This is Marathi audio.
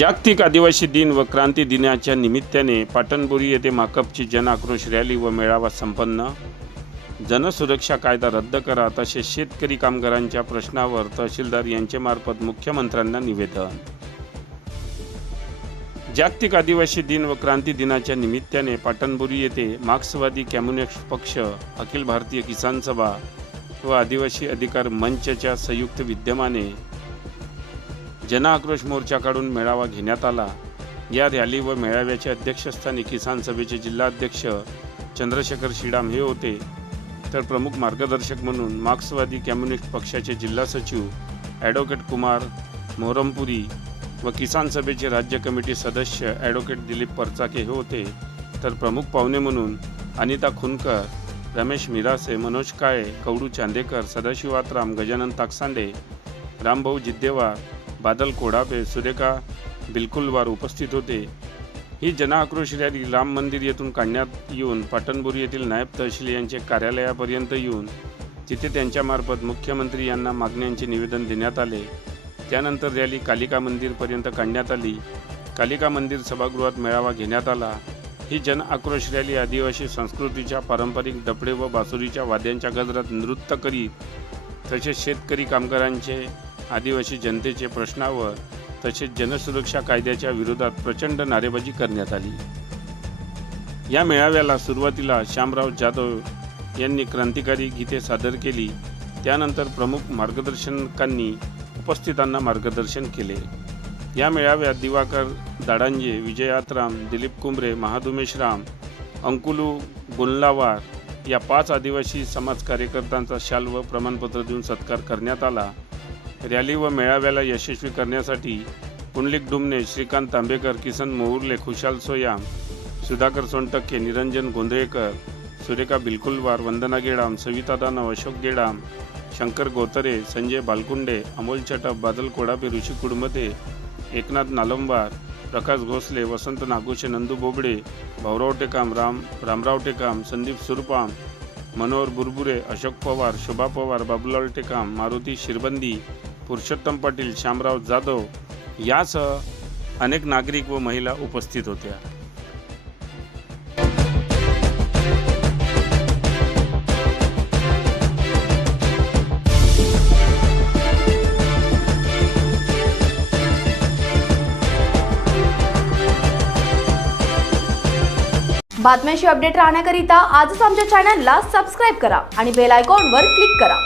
जागतिक आदिवासी दिन व क्रांती दिनाच्या निमित्ताने पाटणबुरी येथे माकपची जन आक्रोश रॅली व मेळावा संपन्न. जनसुरक्षा कायदा रद्द करा तसेच शेतकरी कामगारांच्या प्रश्नावर तहसीलदार यांच्यामार्फत मुख्यमंत्र्यांना निवेदन. जागतिक आदिवासी दिन व क्रांती दिनाच्या निमित्ताने पाटणबुरी येथे मार्क्सवादी कम्युनिस्ट पक्ष अखिल भारतीय किसान सभा व आदिवासी अधिकार मंचच्या संयुक्त विद्यमाने जन आक्रोश मोर्चाकडून मेळावा घेण्यात आला. या रॅली व मेळाव्याच्या अध्यक्षस्थानी किसान सभेचे जिल्हाध्यक्ष चंद्रशेखर शिडाम हे होते. तर प्रमुख मार्गदर्शक म्हणून मार्क्सवादी कम्युनिस्ट पक्षाचे जिल्हा सचिव ॲडव्होकेट कुमार मोहरमपुरी व किसान सभेचे राज्य कमिटी सदस्य ॲडव्होकेट दिलीप परचाके हे होते. तर प्रमुख पाहुणे म्हणून अनिता खुनकर रमेश मिरासे मनोज काळे कवडू चांदेकर सदाशिव आत्राम गजानन ताकसांडे रामभाऊ जिद्देवार बादल कोडापे सुरेखा बिलकुलवार उपस्थित होते। ही जनआक्रोश रॅली राम मंदिर येथून काढण्यात येऊन पाटणबुरी येथील नायब तहसील यांचे कार्यालयापर्यंत येऊन तिथे त्यांच्यामार्फत मुख्यमंत्री यांना मागण्यांचे निवेदन देण्यात आले. त्यानंतर रॅली कालिका मंदिरपर्यंत काढण्यात आली. कालिका मंदिर सभागृहात मेळावा घेण्यात आला. ही जन आक्रोश रॅली आदिवासी संस्कृतीच्या पारंपरिक डपडे व बासुरीच्या वाद्यांच्या गजरात नृत्य करीत तसेच शेतकरी कामगारांचे आदिवासी जनतेचे प्रश्नावर तसेच जनसुरक्षा कायद्याच्या विरोधात प्रचंड नारेबाजी करण्यात आली. या मेळाव्याला सुरुवातीला श्यामराव जाधव यांनी क्रांतिकारी गीते सादर केली. त्यानंतर प्रमुख मार्गदर्शकांनी उपस्थितांना मार्गदर्शन केले. या मेळाव्यात दिवाकर दाडांजे विजय आत्राम दिलीप कुंबरे महादुमेश राम अंकुलू गोल्लावार या पाच आदिवासी समाज कार्यकर्त्यांचा शाल व प्रमाणपत्र देऊन सत्कार करण्यात आला. रॅली व मेळाव्याला यशस्वी करण्यासाठी पुंडलिक डुमने श्रीकांत तांबेकर किसन मोहुर्ले खुशाल सोयाम सुधाकर सोनटक्के निरंजन गोंधळेकर सुरेखा बिलकुलवार वंदना गेडाम सविता दानव अशोक गेडाम शंकर गोतरे संजय बालकुंडे अमोल चटप बादल कोडापे ऋषी कुडमते एकनाथ नालंबार प्रकाश घोसले वसंत नागोशे नंदू बोबडे भाऊराव टेकाम राम रामराव टेकाम संदीप सुरपाम मनोहर बुरबुरे अशोक पवार शोभा पवार बाबूलाल टेकाम मारुती शिरबंदी पुरुषोत्तम पाटील श्यामराव जाधव यासह अनेक नागरिक व महिला उपस्थित होत्या. बातम्यांशी अपडेट राहण्याकरिता आजच आमच्या चॅनलला सबस्क्राईब करा आणि बेल आयकॉनवर क्लिक करा.